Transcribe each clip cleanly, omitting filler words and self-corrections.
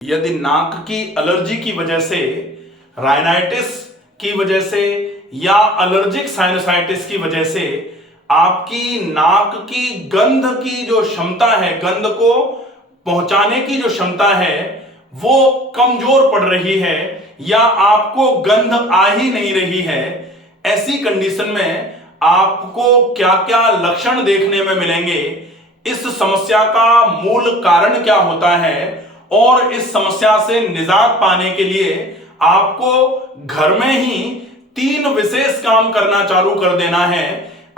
यदि नाक की एलर्जी की वजह से, राइनाइटिस की वजह से या एलर्जिक साइनसाइटिस की वजह से आपकी नाक की गंध की जो क्षमता है, गंध को पहुंचाने की जो क्षमता है वो कमजोर पड़ रही है या आपको गंध आ ही नहीं रही है, ऐसी कंडीशन में आपको क्या क्या लक्षण देखने में मिलेंगे, इस समस्या का मूल कारण क्या होता है और इस समस्या से निजात पाने के लिए आपको घर में ही 3 विशेष काम करना चालू कर देना है।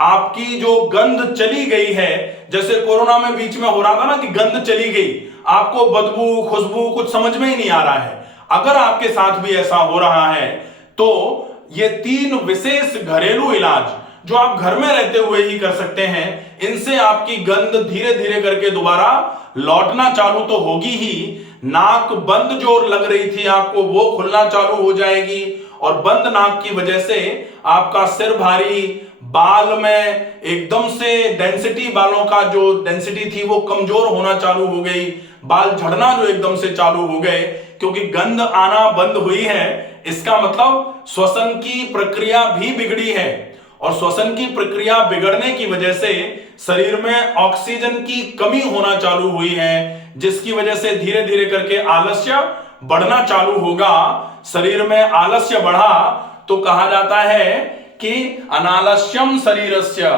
आपकी जो गंध चली गई है, जैसे कोरोना में बीच में हो रहा था ना कि गंध चली गई, आपको बदबू खुशबू कुछ समझ में ही नहीं आ रहा है, अगर आपके साथ भी ऐसा हो रहा है तो ये 3 विशेष घरेलू इलाज जो आप घर में रहते हुए ही कर सकते हैं, इनसे आपकी गंध धीरे धीरे करके दोबारा लौटना चालू तो होगी ही, नाक बंद जो लग रही थी आपको वो खुलना चालू हो जाएगी और बंद नाक की वजह से आपका सिर भारी, बाल में एकदम से डेंसिटी, बालों का जो डेंसिटी थी वो कमजोर होना चालू हो गई, बाल झड़ना जो एकदम से चालू हो गए, क्योंकि गंध आना बंद हुई है, इसका मतलब श्वसन की प्रक्रिया भी बिगड़ी है और श्वसन की प्रक्रिया बिगड़ने की वजह से शरीर में ऑक्सीजन की कमी होना चालू हुई है, जिसकी वजह से धीरे धीरे करके आलस्य बढ़ना चालू होगा। शरीर में आलस्य बढ़ा तो कहा जाता है कि अनालस्यम शरीरस्य,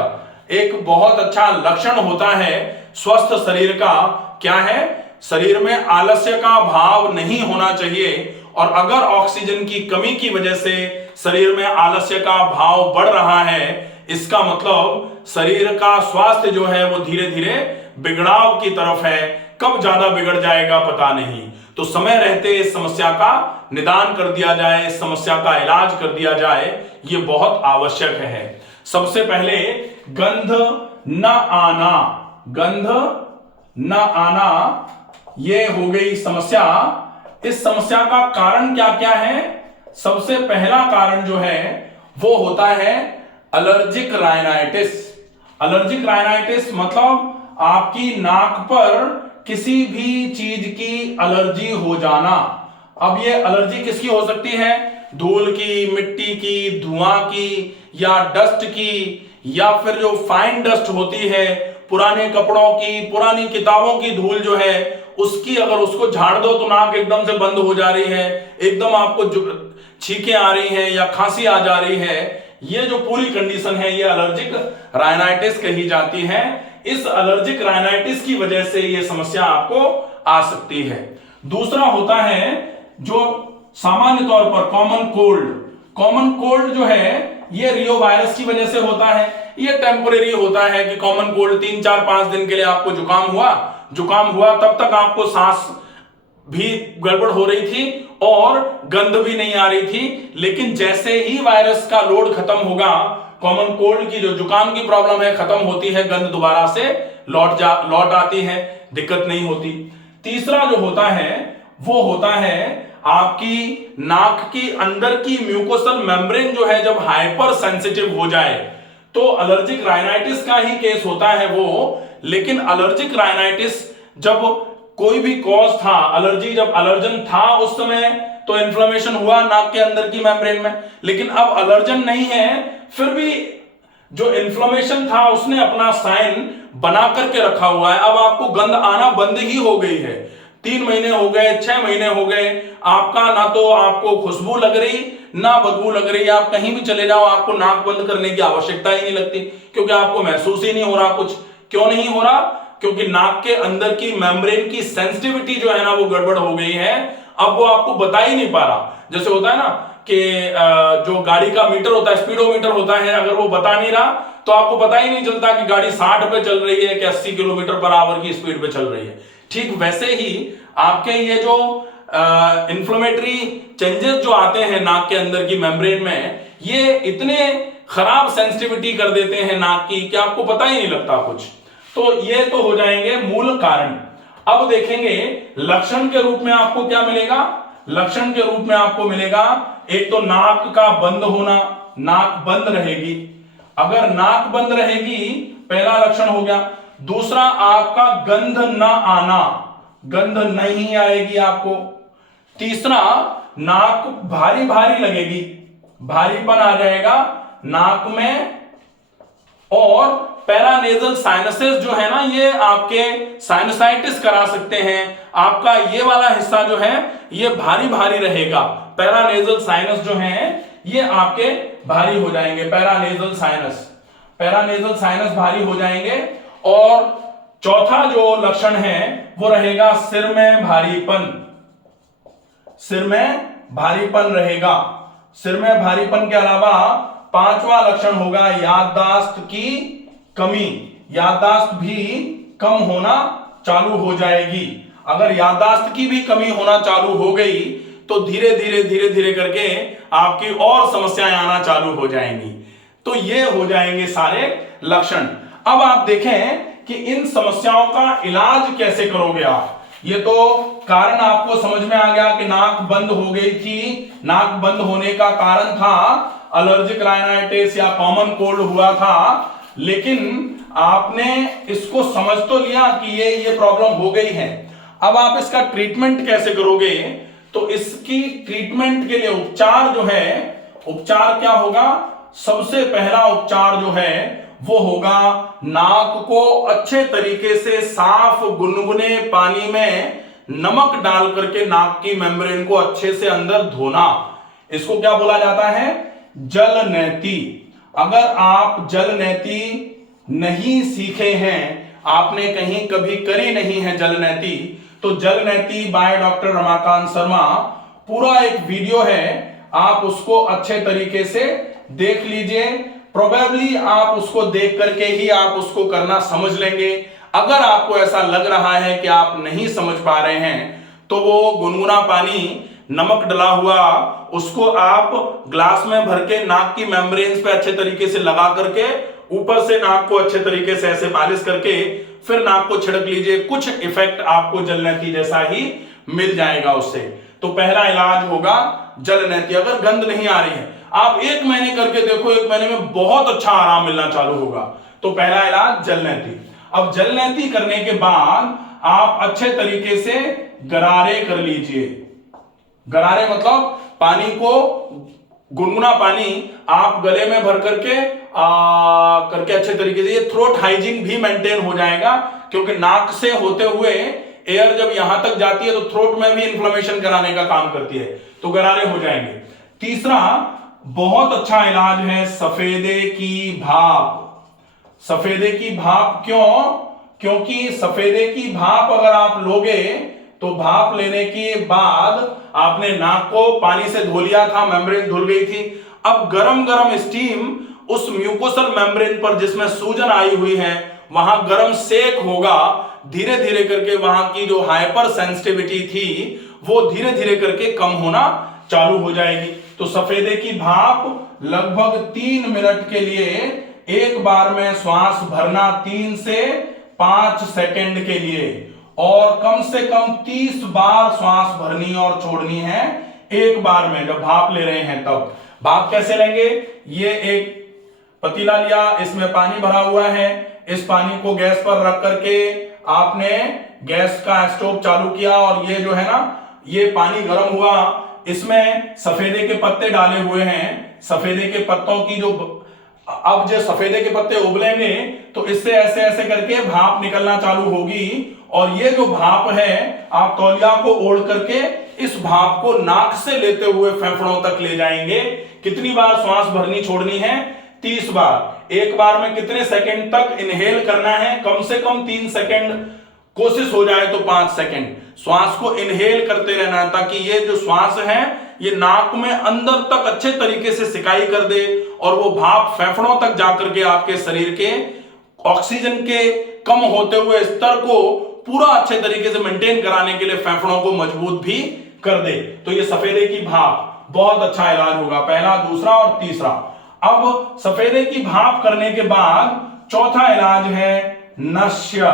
एक बहुत अच्छा लक्षण होता है स्वस्थ शरीर का। क्या है? शरीर में आलस्य का भाव नहीं होना चाहिए और अगर ऑक्सीजन की कमी की वजह से शरीर में आलस्य का भाव बढ़ रहा है, इसका मतलब शरीर का स्वास्थ्य जो है वो धीरे धीरे बिगड़ाव की तरफ है। कब ज्यादा बिगड़ जाएगा पता नहीं, तो समय रहते इस समस्या का निदान कर दिया जाए, इस समस्या का इलाज कर दिया जाए, ये बहुत आवश्यक है। सबसे पहले गंध न आना, गंध न आना ये हो गई समस्या। इस समस्या का कारण क्या क्या है? सबसे पहला कारण जो है वो होता है एलर्जिक राइनाइटिस। एलर्जिक राइनाइटिस मतलब आपकी नाक पर किसी भी चीज की एलर्जी हो जाना। अब ये एलर्जी किसकी हो सकती है? धूल की, मिट्टी की, धुआं की या डस्ट की, या फिर जो फाइन डस्ट होती है, पुराने कपड़ों की, पुरानी किताबों की धूल जो है उसकी, अगर उसको झाड़ दो तो नाक एकदम से बंद हो जा रही है, एकदम आपको छींकें आ रही हैं या खांसी आ जा रही है, ये जो पूरी कंडीशन है ये एलर्जिक राइनाइटिस कही जाती है। इस एलर्जिक राइनाइटिस की वजह से ये समस्या आपको आ सकती है। दूसरा होता है जो सामान्य तौर पर कॉमन कोल्ड। कॉमन कोल्ड जो है ये रियो वायरस की वजह से होता है। ये टेम्परेरी होता है कि कॉमन कोल्ड 3, 4, 5 दिन के लिए आपको जुकाम हुआ तब तक आपको सांस भी गड़बड़ हो रही थी और गंध भी नहीं आ रही थी, लेकिन जैसे ही वायरस का लोड खत्म होगा, कॉमन कोल्ड की जो जुकाम की प्रॉब्लम है खत्म होती है, गंध दोबारा से लौट आती है, दिक्कत नहीं होती। तीसरा जो होता है वो होता है आपकी नाक की अंदर की म्यूकोसल मेम्ब्रेन जो है जब हाइपर सेंसिटिव हो जाए तो एलर्जिक राइनाइटिस का ही केस होता है वो। लेकिन एलर्जिक राइनाइटिस जब कोई भी कॉज था, एलर्जी जब एलर्जन था उस समय तो इन्फ्लेमेशन हुआ नाक के अंदर की मेम्ब्रेन में, लेकिन अब एलर्जन नहीं है, फिर भी जो इन्फ्लेमेशन था उसने अपना साइन बना करके रखा हुआ है। अब आपको गंध आना बंद ही हो गई है। 3 महीने हो गए, 6 महीने हो गए, आपका ना तो आपको खुशबू लग रही ना बदबू लग रही। आप कहीं भी चले जाओ आपको नाक बंद करने की आवश्यकता ही नहीं लगती, क्योंकि आपको महसूस ही नहीं हो रहा कुछ। क्यों नहीं हो रहा? क्योंकि नाक के अंदर की मेम्ब्रेन की सेंसिटिविटी जो है ना वो गड़बड़ हो गई है। अब वो आपको बता ही नहीं पा रहा। जैसे होता है ना कि जो गाड़ी का मीटर होता है, स्पीडोमीटर होता है, अगर वो बता नहीं रहा तो आपको पता ही नहीं चलता कि गाड़ी 60 पे चल रही है कि 80 किलोमीटर पर आवर की स्पीड पे चल रही है। ठीक वैसे ही आपके ये जो इंफ्लेमेटरी चेंजेस जो आते हैं नाक के अंदर की मेम्ब्रेन में, ये इतने खराब सेंसिटिविटी कर देते हैं नाक की कि आपको पता ही नहीं लगता कुछ। तो ये तो हो जाएंगे मूल कारण। अब देखेंगे लक्षण के रूप में आपको क्या मिलेगा। लक्षण के रूप में आपको मिलेगा एक तो नाक का बंद होना, नाक बंद रहेगी। अगर नाक बंद रहेगी पहला लक्षण हो गया। दूसरा आपका गंध न आना, गंध नहीं आएगी आपको। तीसरा, नाक भारी भारी लगेगी, भारीपन आ जाएगा नाक में। और पैरानेजल साइनसेस जो है ना, ये आपके साइनसाइटिस करा सकते हैं। आपका ये वाला हिस्सा जो है ये भारी भारी रहेगा। पैरानेजल साइनस जो है ये आपके भारी हो जाएंगे। पैरानेजल साइनस भारी हो जाएंगे। और चौथा जो लक्षण है वो रहेगा सिर में भारीपन। सिर में भारीपन रहेगा। सिर में भारीपन के अलावा पांचवा लक्षण होगा याददाश्त की कमी। याददाश्त भी कम होना चालू हो जाएगी। अगर याददाश्त की भी कमी होना चालू हो गई तो धीरे धीरे करके आपकी और समस्याएं आना चालू हो जाएंगी। तो ये हो जाएंगे सारे लक्षण। अब आप देखें कि इन समस्याओं का इलाज कैसे करोगे आप। ये तो कारण आपको समझ में आ गया कि नाक बंद हो गई थी। नाक बंद होने का कारण था एलर्जिक राइनाइटिस या कॉमन कोल्ड हुआ था। लेकिन आपने इसको समझ तो लिया कि ये प्रॉब्लम हो गई है। अब आप इसका ट्रीटमेंट कैसे करोगे। तो इसकी ट्रीटमेंट के लिए उपचार जो है, उपचार क्या होगा। सबसे पहला उपचार जो है वो होगा नाक को अच्छे तरीके से साफ गुनगुने पानी में नमक डाल करके नाक की मेम्ब्रेन को अच्छे से अंदर धोना। इसको क्या बोला जाता है, जल नैती। अगर आप जल नैती नहीं सीखे हैं, आपने कहीं कभी करी नहीं है जल नैती, तो जल नैती बाय डॉक्टर रमाकांत शर्मा पूरा एक वीडियो है, आप उसको अच्छे तरीके से देख लीजिए। प्रोबेबली आप उसको देख करके ही आप उसको करना समझ लेंगे। अगर आपको ऐसा लग रहा है कि आप नहीं समझ पा रहे हैं तो वो गुनगुना पानी नमक डला हुआ उसको आप ग्लास में भर के नाक की मेम्ब्रेन्स पे अच्छे तरीके से लगा करके ऊपर से नाक को अच्छे तरीके से ऐसे मालिश करके फिर नाक को छिड़क लीजिए। कुछ इफेक्ट आपको जलनैती जैसा ही मिल जाएगा उससे। तो पहला इलाज होगा जलनैती। अगर गंध नहीं आ रही है, आप 1 महीने करके देखो, 1 महीने में बहुत अच्छा आराम मिलना चालू होगा। तो पहला इलाज जलनैती। अब जलनैती करने के बाद आप अच्छे तरीके से गरारे कर लीजिए। गरारे मतलब पानी को, गुनगुना पानी आप गले में भर करके करके अच्छे तरीके से, ये थ्रोट हाइजीन भी मेंटेन हो जाएगा, क्योंकि नाक से होते हुए एयर जब यहां तक जाती है तो थ्रोट में भी इन्फ्लेमेशन कराने का काम करती है। तो गरारे हो जाएंगे। तीसरा बहुत अच्छा इलाज है सफेदे की भाप। सफेदे की भाप क्यों? क्योंकि सफेदे की भाप अगर आप लोगे तो भाप लेने के बाद आपने नाक को पानी से धो लिया था, मेम्ब्रेन धुल गई थी। अब गरम गरम स्टीम उस म्यूकोसल मेम्ब्रेन पर जिसमें सूजन आई हुई है वहां गरम सेक होगा। धीरे धीरे करके वहां की जो हाइपर सेंसिटिविटी थी वो धीरे धीरे करके कम होना चालू हो जाएगी। तो सफेदे की भाप लगभग 3 मिनट के लिए एक बार में श्वास भरना 3 से 5 सेकंड के लिए, और कम से कम 30 बार श्वास भरनी और छोड़नी है एक बार में जब भाप ले रहे हैं तब। भाप कैसे लेंगे? ये एक पतीला लिया, इसमें पानी भरा हुआ है। इस पानी को गैस पर रख करके आपने गैस का स्टोव चालू किया और ये जो है ना, ये पानी गर्म हुआ, इसमें सफेदे के पत्ते डाले हुए हैं। सफेदे के पत्तों की जो, अब जो सफेदे के पत्ते उबलेंगे तो इससे ऐसे ऐसे करके भाप निकलना चालू होगी। और ये जो भाप है आप तौलिया को ओढ़ करके इस भाप को नाक से लेते हुए फेफड़ों तक ले जाएंगे। कितनी बार श्वास भरनी छोड़नी है? 30 बार। एक बार में कितने सेकंड तक इनहेल करना है? कम से कम 3 सेकंड, कोशिश हो जाए तो 5 सेकंड श्वास को इनहेल करते रहना है, ताकि ये जो श्वास है ये नाक में अंदर तक अच्छे तरीके से सिकाई कर दे और वो भाप फेफड़ों तक जाकर के आपके शरीर के ऑक्सीजन के कम होते हुए स्तर को पूरा अच्छे तरीके से मेंटेन कराने के लिए फेफड़ों को मजबूत भी कर दे। तो ये सफेदे की भाप बहुत अच्छा इलाज होगा, पहला, दूसरा और तीसरा। अब सफेदे की भाप करने के बाद चौथा इलाज है नश्य।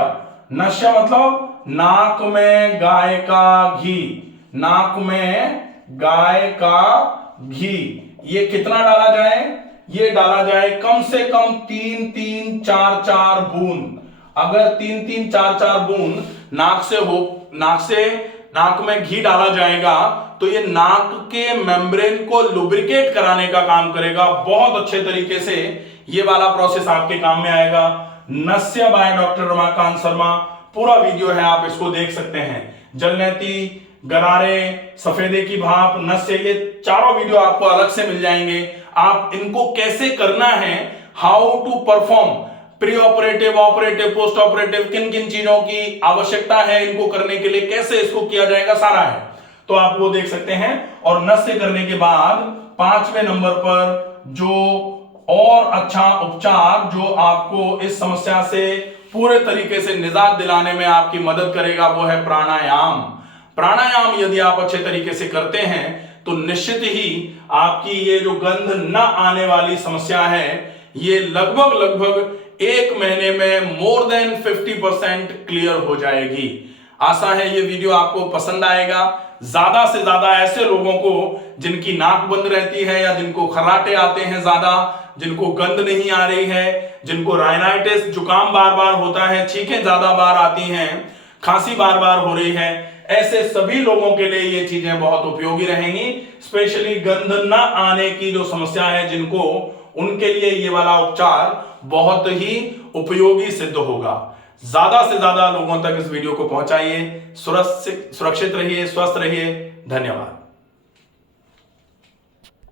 नश्य मतलब नाक में गाय का घी। नाक में गाय का घी, ये कितना डाला जाए? ये डाला जाए कम से कम 3-3, 4-4 बूंद। अगर 3-3, 4-4 बूंद नाक से हो नाक में घी डाला जाएगा तो ये नाक के मेम्ब्रेन को लुब्रिकेट कराने का काम करेगा बहुत अच्छे तरीके से। ये वाला प्रोसेस आपके काम में आएगा। नस्य बाय डॉक्टर रमाकांत शर्मा, पूरा वीडियो है, आप इसको देख सकते हैं। जलनेती, गरारे, सफेदे की भाप, नस्य, ये चारों वीडियो आपको अलग से मिल जाएंगे। आप इनको कैसे करना है, how to perform, pre operative, operative, post operative, किन किन चीजों की आवश्यकता है इनको करने के लिए, कैसे इसको किया जाएगा, सारा है, तो आप वो देख सकते हैं। और नस्य करने के बाद 5वें नंबर पर जो और अच्छा उपचार जो आपको इस समस्या से पूरे तरीके से निजात दिलाने में आपकी मदद करेगा वो है प्राणायाम। प्राणायाम यदि आप अच्छे तरीके से करते हैं तो निश्चित ही आपकी ये जो गंध न आने वाली समस्या है ये लगभग 1 महीने में मोर देन 50% क्लियर हो जाएगी। आशा है ये वीडियो आपको पसंद आएगा। ज्यादा से ज्यादा ऐसे लोगों को जिनकी नाक बंद रहती है या जिनको खर्राटे आते हैं, ज्यादा जिनको गंध नहीं आ रही है, जिनको राइनाइटिस, जुकाम बार बार होता है, छींकें ज्यादा बार आती हैं, खांसी बार बार हो रही है, ऐसे सभी लोगों के लिए ये चीजें बहुत उपयोगी रहेंगी। स्पेशली गंध न आने की जो समस्या है जिनको, उनके लिए ये वाला उपचार बहुत ही उपयोगी सिद्ध होगा। ज्यादा से ज्यादा लोगों तक इस वीडियो को पहुंचाइए। सुरक्षित रहिए, स्वस्थ रहिए। धन्यवाद।